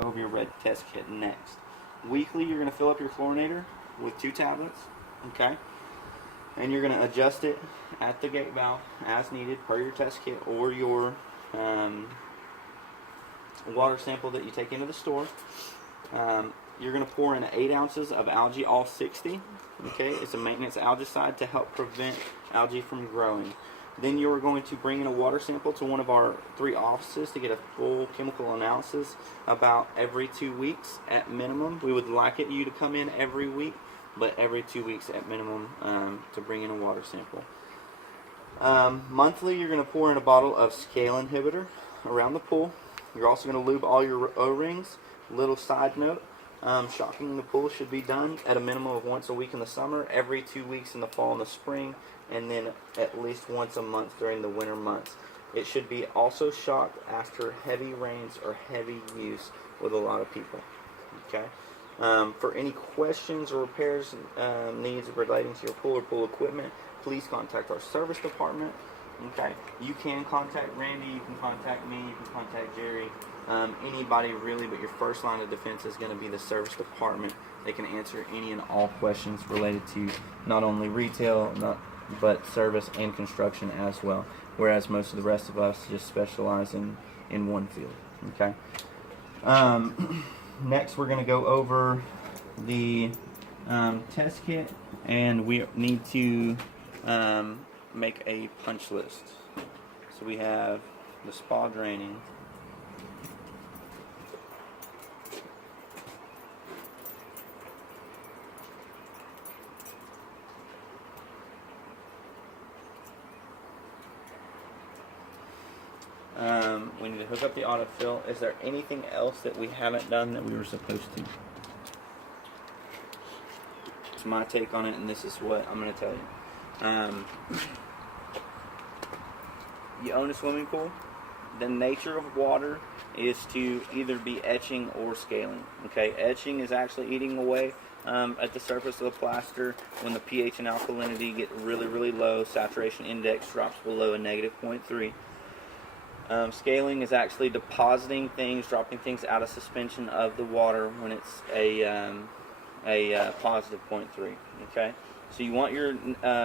go over your red test kit next. Weekly, you're going to fill up your chlorinator with 2 tablets, okay? And you're going to adjust it at the gate valve as needed per your test kit or your water sample that you take into the store. You're going to pour in 8 ounces of Algae All 60. Okay, it's a maintenance algicide to help prevent algae from growing. Then you are going to bring in a water sample to one of our 3 offices to get a full chemical analysis about every 2 weeks at minimum. We would like you to come in every week, but every 2 weeks at minimum to bring in a water sample. Monthly, you're going to pour in a bottle of scale inhibitor around the pool. You're also going to lube all your O-rings. Little side note, shocking the pool should be done at a minimum of once a week in the summer, every 2 weeks in the fall and the spring, and then at least once a month during the winter months. It should be also shocked after heavy rains or heavy use with a lot of people. Okay. For any questions or repairs needs relating to your pool or pool equipment, please contact our service department. Okay, you can contact Randy, you can contact me, you can contact Jerry, anybody really, but your first line of defense is going to be the service department. They can answer any and all questions related to not only retail, but service and construction as well, whereas most of the rest of us just specialize in one field. Okay. Next, we're going to go over the test kit, and we need to make a punch list. So we have the spa draining, we need to hook up the autofill. Is there anything else that we haven't done that we were supposed to? It's my take on it, and this is what I'm going to tell you. You own a swimming pool, the nature of water is to either be etching or scaling. Okay, etching is actually eating away at the surface of the plaster. When the pH and alkalinity get really, really low, saturation index drops below a -0.3. Scaling is actually depositing things, dropping things out of suspension of the water when it's a positive 0.3. Okay, so you want your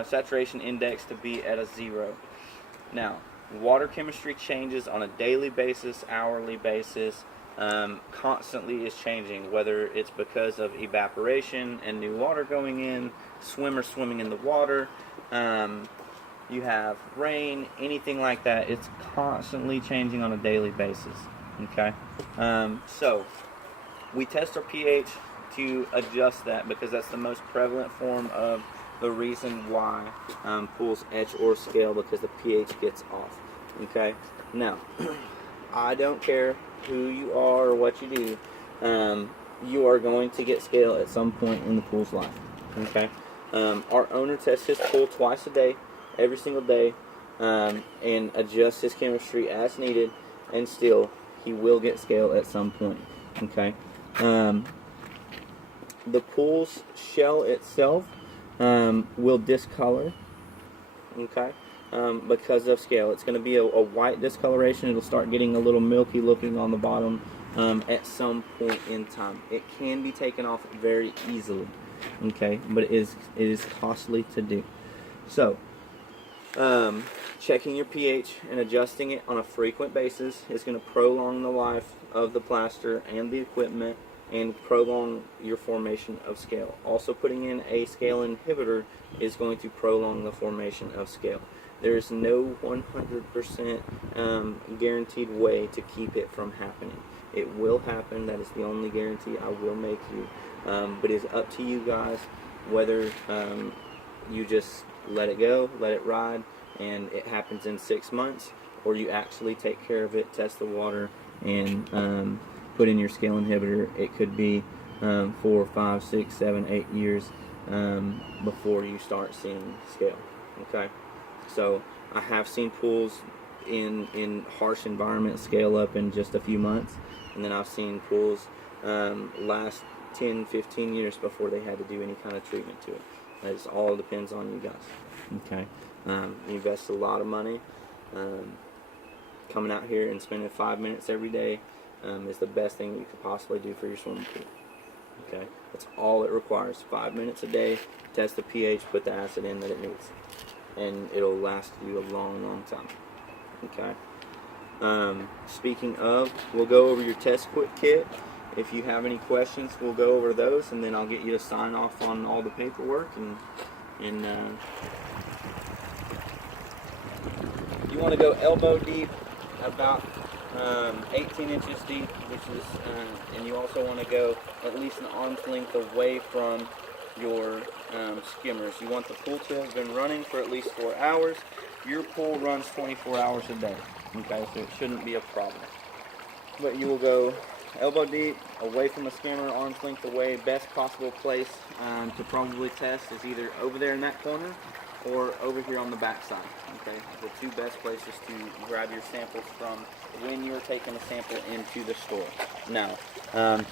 saturation index to be at a 0. Now, water chemistry changes on a daily basis, hourly basis, constantly is changing, whether it's because of evaporation and new water going in, swimmers swimming in the water, you have rain, anything like that. It's constantly changing on a daily basis. Okay, so we test our pH to adjust that because that's the most prevalent form of the reason why pools etch or scale, because the pH gets off. Okay, now I don't care who you are or what you do, you are going to get scale at some point in the pool's life. Okay, our owner tests his pool twice a day, every single day, and adjusts his chemistry as needed, and still he will get scale at some point. Okay, the pool's shell itself will discolor, okay, because of scale. It's going to be a white discoloration. It'll start getting a little milky looking on the bottom at some point in time. It can be taken off very easily, okay, but it is costly to do. So, checking your pH and adjusting it on a frequent basis is going to prolong the life of the plaster and the equipment and prolong your formation of scale. Also, putting in a scale inhibitor is going to prolong the formation of scale. There is no 100% guaranteed way to keep it from happening. It will happen. That is the only guarantee I will make you. But it's up to you guys whether you just let it go, let it ride, and it happens in 6 months, or you actually take care of it, test the water, and put in your scale inhibitor. It could be 4, 5, 6, 7, 8 years before you start seeing scale. Okay, so I have seen pools in harsh environments scale up in just a few months, and then I've seen pools last 10, 15 years before they had to do any kind of treatment to it. It just all depends on you guys. Okay, you invest a lot of money coming out here and spending 5 minutes every day is the best thing you could possibly do for your swimming pool. Okay, that's all it requires. 5 minutes a day, test the pH, put the acid in that it needs, and it'll last you a long, long time. Okay. Speaking of, we'll go over your test kit. If you have any questions, we'll go over those, and then I'll get you to sign off on all the paperwork. And you want to go elbow deep, about 18 inches deep, which is, and you also want to go at least an arm's length away from your skimmers. You want the pool to have been running for at least 4 hours. Your pool runs 24 hours a day, okay, so it shouldn't be a problem. But you will go elbow deep, away from the skimmer, arm's length away. Best possible place to probably test is either over there in that corner or over here on the back side. Okay, the two best places to grab your samples from when you're taking a sample into the store. Now,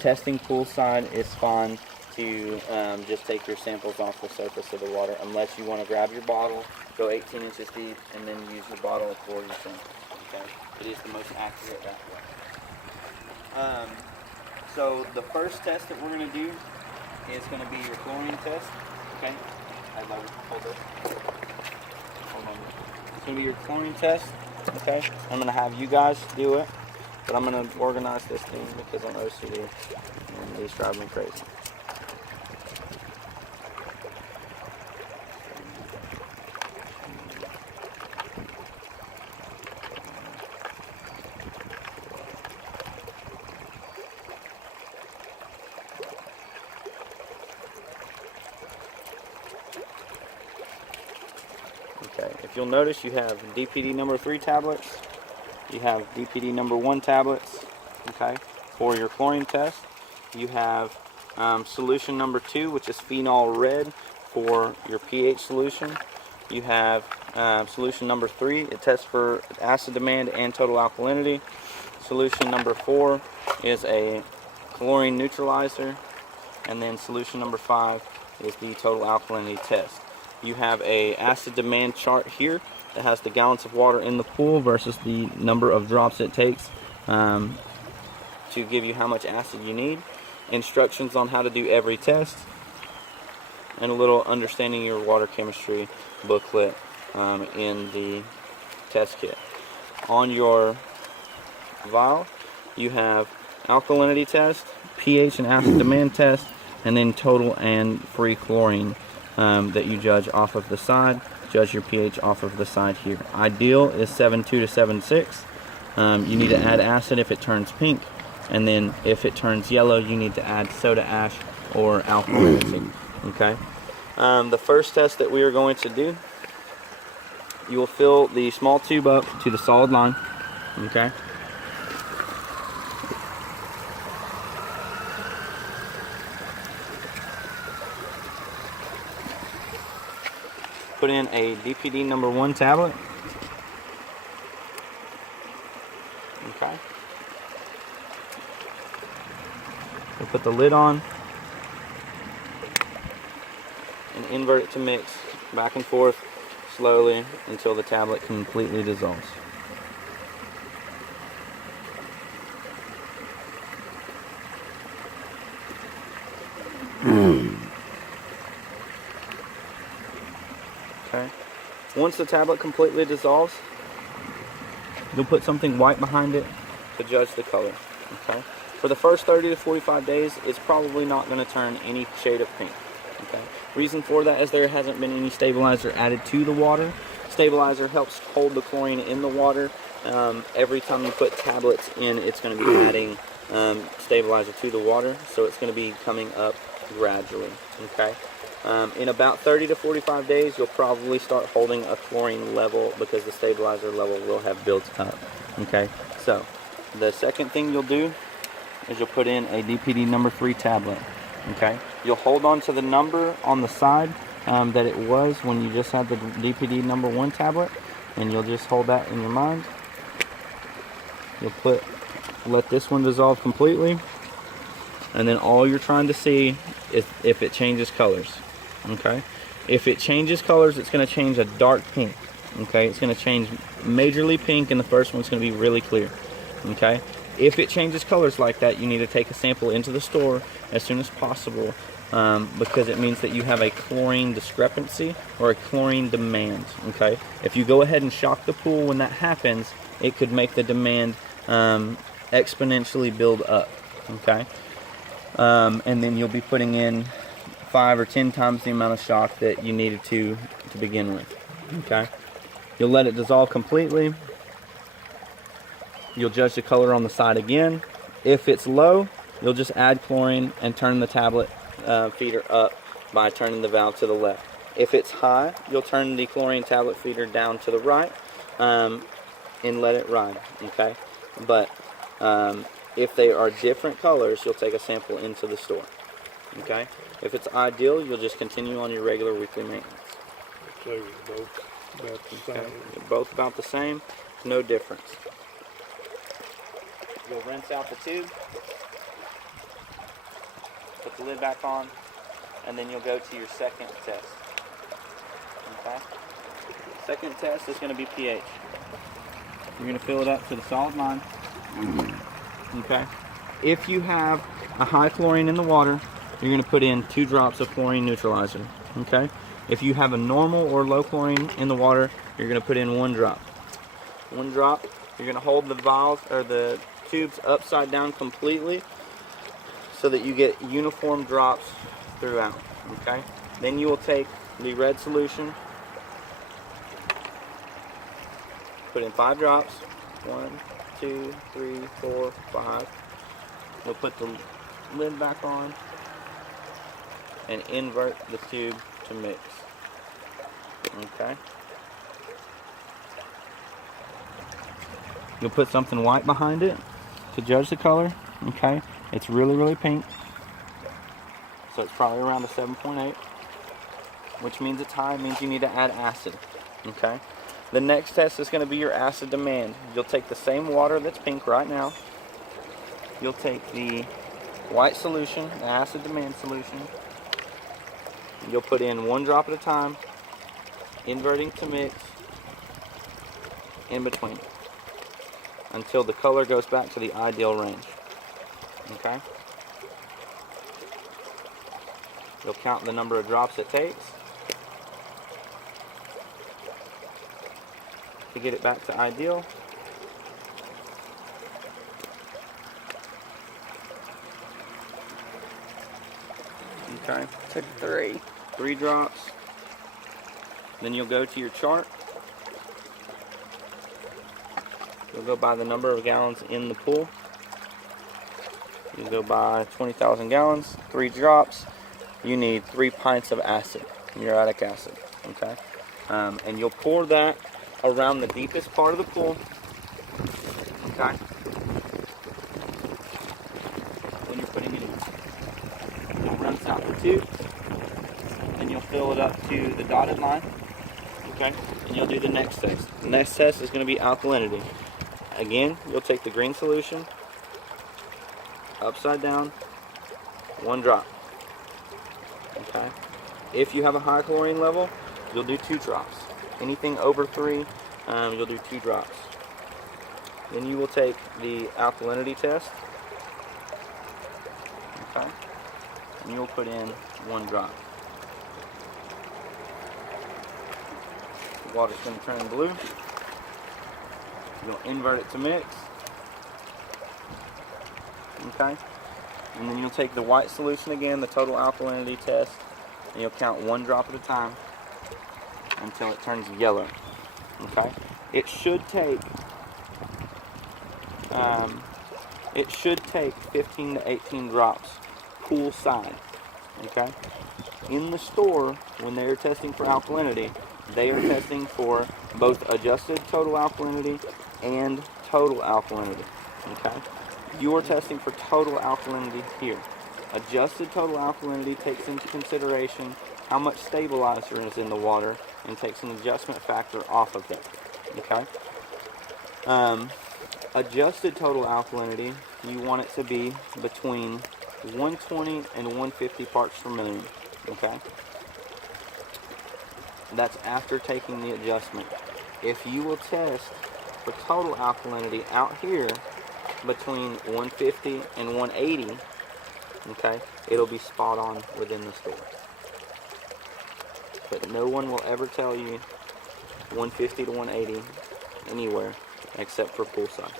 testing poolside is fine to just take your samples off the surface of the water, unless you want to grab your bottle, go 18 inches deep, and then use your bottle for your samples. Okay, it is the most accurate that way. So the first test that we're going to do is going to be your chlorine test. Okay, I'd like to hold this. Hold on. It's going to be your chlorine test. Okay, I'm going to have you guys do it, but I'm going to organize this thing because I'm OCD and these drive me crazy. Okay, if you'll notice, you have DPD number 3 tablets, you have DPD number 1 tablets, okay, for your chlorine test. You have solution number 2, which is phenol red, for your pH solution. You have solution number 3, it tests for acid demand and total alkalinity. Solution number 4 is a chlorine neutralizer, and then solution number 5 is the total alkalinity test. You have a acid demand chart here that has the gallons of water in the pool versus the number of drops it takes to give you how much acid you need. Instructions on how to do every test, and a little understanding your water chemistry booklet in the test kit. On your vial, you have alkalinity test, pH and acid demand test, and then total and free chlorine that you judge off of the side. Judge your pH off of the side here. Ideal is 7.2 to 7.6. You need to add acid if it turns pink, and then if it turns yellow, you need to add soda ash or alkalinity. Okay. The first test that we are going to do, you will fill the small tube up to the solid line. Okay. Put in a DPD number 1 tablet. Okay. We'll put the lid on and invert it to mix back and forth slowly until the tablet completely dissolves. Okay. Once the tablet completely dissolves, you'll put something white behind it to judge the color. Okay. For the first 30 to 45 days, it's probably not going to turn any shade of pink. Okay. Reason for that is there hasn't been any stabilizer added to the water. Stabilizer helps hold the chlorine in the water. Every time you put tablets in, it's going to be adding stabilizer to the water, so it's going to be coming up gradually. Okay. In about 30 to 45 days, you'll probably start holding a chlorine level because the stabilizer level will have built up. Okay, so the second thing you'll do is you'll put in a DPD number 3 tablet. Okay, you'll hold on to the number on the side that it was when you just had the DPD number 1 tablet, and you'll just hold that in your mind. You'll let this one dissolve completely, and then all you're trying to see is if it changes colors. Okay, if it changes colors, it's going to change a dark pink. Okay, it's going to change majorly pink, and the first one's going to be really clear. Okay, If it changes colors like that, you need to take a sample into the store as soon as possible, because it means that you have a chlorine discrepancy or a chlorine demand. Okay, if you go ahead and shock the pool when that happens, it could make the demand exponentially build up. Okay, and then you'll be putting in 5 or 10 times the amount of shock that you needed to begin with. Okay, you'll let it dissolve completely. You'll judge the color on the side again. If it's low, you'll just add chlorine and turn the tablet feeder up by turning the valve to the left. If it's high, you'll turn the chlorine tablet feeder down to the right and let it ride. Okay, but if they are different colors, you'll take a sample into the store. Okay, if it's ideal, you'll just continue on your regular weekly maintenance. So both about the same. Okay, they're both about the same, no difference. You'll rinse out the tube, put the lid back on, and then you'll go to your second test. Okay? Second test is going to be pH. You're going to fill it up to the solid line. Okay? If you have a high chlorine in the water, you're going to put in 2 drops of chlorine neutralizer. Okay? If you have a normal or low chlorine in the water, you're going to put in 1 drop. 1 drop. You're going to hold the valves or the tubes upside down completely so that you get uniform drops throughout. Okay? Then you will take the red solution, put in 5 drops. 1, 2, 3, 4, 5. We'll put the lid back on and invert the tube to mix. Okay? You'll put something white behind it to judge the color. Okay? It's really, really pink. So it's probably around a 7.8, which means it's high. It means you need to add acid. Okay? The next test is going to be your acid demand. You'll take the same water that's pink right now. You'll take the white solution, the acid demand solution. You'll put in 1 drop at a time, inverting to mix, in between, until the color goes back to the ideal range. Okay? You'll count the number of drops it takes to get it back to ideal. Okay, took 3 drops. Then you'll go to your chart. You'll go by the number of gallons in the pool. You'll go by 20,000 gallons, 3 drops. You need 3 pints of acid, muriatic acid. Okay, and you'll pour that around the deepest part of the pool. Okay, when you're putting it in, you'll rinse out the tube. Then you'll fill it up to the dotted line. Okay, and you'll do the next test. The next test is going to be alkalinity. Again, you'll take the green solution, upside down, 1 drop. Okay. If you have a high chlorine level, you'll do 2 drops. Anything over 3, you'll do 2 drops. Then you will take the alkalinity test. Okay. And you'll put in 1 drop. The water's going to turn blue. You'll invert it to mix. Okay. And then you'll take the white solution again, the total alkalinity test, and you'll count 1 drop at a time until it turns yellow. Okay. It should take 15 to 18 drops poolside. Okay. In the store, when they are testing for alkalinity, they are testing for both adjusted total alkalinity and total alkalinity. Okay. You are testing for total alkalinity here. Adjusted total alkalinity takes into consideration how much stabilizer is in the water and takes an adjustment factor off of that. Okay? Adjusted total alkalinity, you want it to be between 120 and 150 parts per million. Okay? That's after taking the adjustment. If you will test for total alkalinity out here, between 150 and 180, okay, it'll be spot on within the store. But no one will ever tell you 150 to 180 anywhere except for poolside.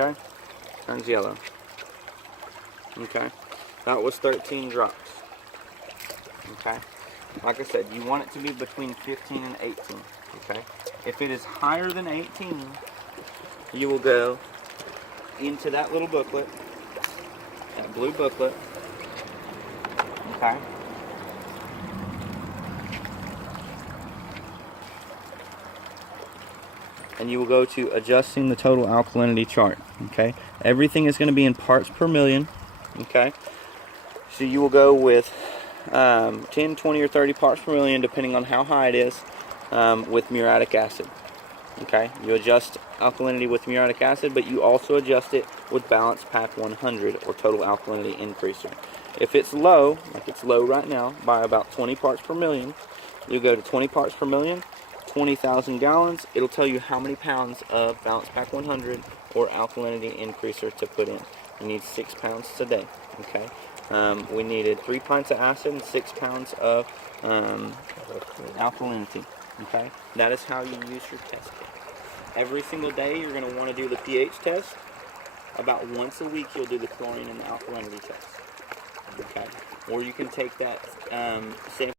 Okay, turns yellow. Okay, that was 13 drops. Okay, like I said, you want it to be between 15 and 18. Okay, if it is higher than 18, you will go into that little booklet, that blue booklet. Okay. And you will go to adjusting the total alkalinity chart. Okay, everything is going to be in parts per million. Okay, so you will go with 10, 20, or 30 parts per million, depending on how high it is, with muriatic acid. Okay, you adjust alkalinity with muriatic acid, but you also adjust it with Balance Pack 100 or total alkalinity increaser. If it's low, like it's low right now, by about 20 parts per million, you go to 20 parts per million. 20,000 gallons, it'll tell you how many pounds of Balance Pack 100 or alkalinity increaser to put in. You need 6 pounds today. Okay, we needed 3 pints of acid and 6 pounds of alkalinity. Okay, that is how you use your test kit. Every single day you're going to want to do the pH test. About once a week you'll do the chlorine and the alkalinity test. Okay, or you can take that sample